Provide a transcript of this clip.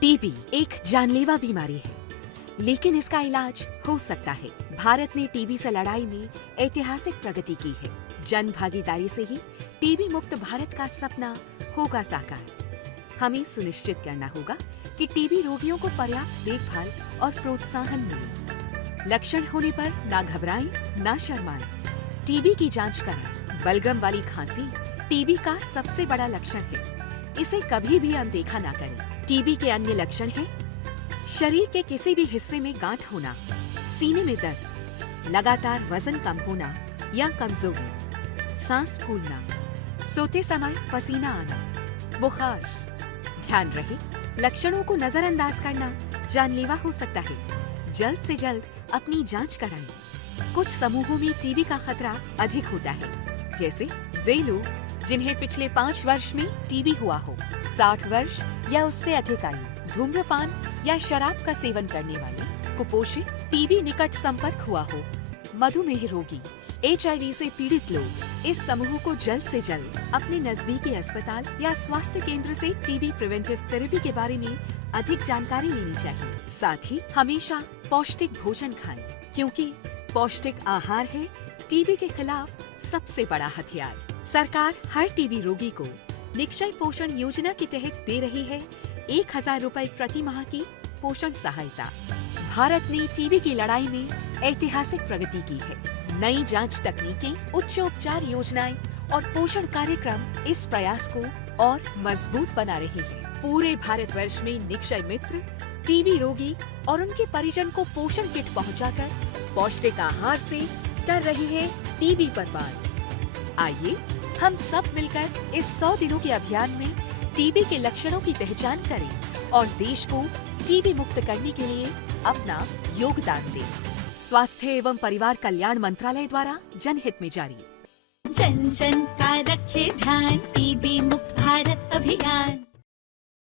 TB एक जानलेवा बीमारी है, लेकिन इसका इलाज हो सकता है। भारत ने टीबी से लड़ाई में ऐतिहासिक प्रगति की है। जन भागीदारी से ही टीबी मुक्त भारत का सपना होगा साकार। हमें सुनिश्चित करना होगा कि टीबी रोगियों को पर्याप्त देखभाल और प्रोत्साहन मिले। लक्षण होने पर ना घबराएं, ना शर्माएं। टीबी की जांच कराएं। बलगम वाली खांसी टीबी का सबसे बड़ा लक्षण है। इसे कभी भी अनदेखा ना करें। टीबी के अन्य लक्षण हैं शरीर के किसी भी हिस्से में गांठ होना, सीने में दर्द, लगातार वजन कम होना या कमजोरी, सांस फूलना, सोते समय पसीना आना, बुखार। ध्यान रहे, लक्षणों को नजरअंदाज करना जानलेवा हो सकता है। जल्द से जल्द अपनी जांच कराएं। कुछ समूहों में टीबी का खतरा अधिक होता है, जैसे वे लोग जिन्हें पिछले 5 वर्ष में टीबी हुआ हो, 60 वर्ष या उससे अधिक आयु, धूम्रपान या शराब का सेवन करने वाले, कुपोषित, टीबी निकट संपर्क हुआ हो, मधुमेह रोगी, HIV से पीड़ित लोग। इस समूह को जल्द से जल्द अपने नजदीकी अस्पताल या स्वास्थ्य केंद्र से टीबी प्रिवेंटिव थेरेपी के बारे में अधिक जानकारी लेनी चाहिए। साथ ही हमेशा पौष्टिक भोजन खाएं, क्योंकि पौष्टिक आहार है टीबी के खिलाफ सबसे बड़ा हथियार। सरकार हर टीबी रोगी को निक्षय पोषण योजना के तहत दे रही है 1000 रुपए प्रति माह की पोषण सहायता। भारत ने टीबी की लड़ाई में ऐतिहासिक प्रगति की है। नई जांच तकनीकें, उच्च उपचार योजनाएं और पोषण कार्यक्रम इस प्रयास को और मजबूत बना रहे हैं। पूरे भारतवर्ष में निक्षय मित्र टीबी रोगी और उनके परिजन को पोषण किट पहुंचाकर पौष्टिक आहार से कर रही है टीबी पर पार। आइए हम सब मिलकर इस 100 दिनों के अभियान में टीबी के लक्षणों की पहचान करें और देश को टीबी मुक्त करने के लिए अपना योगदान दें। स्वास्थ्य एवं परिवार कल्याण मंत्रालय द्वारा जनहित में जारी। जन जन का रखे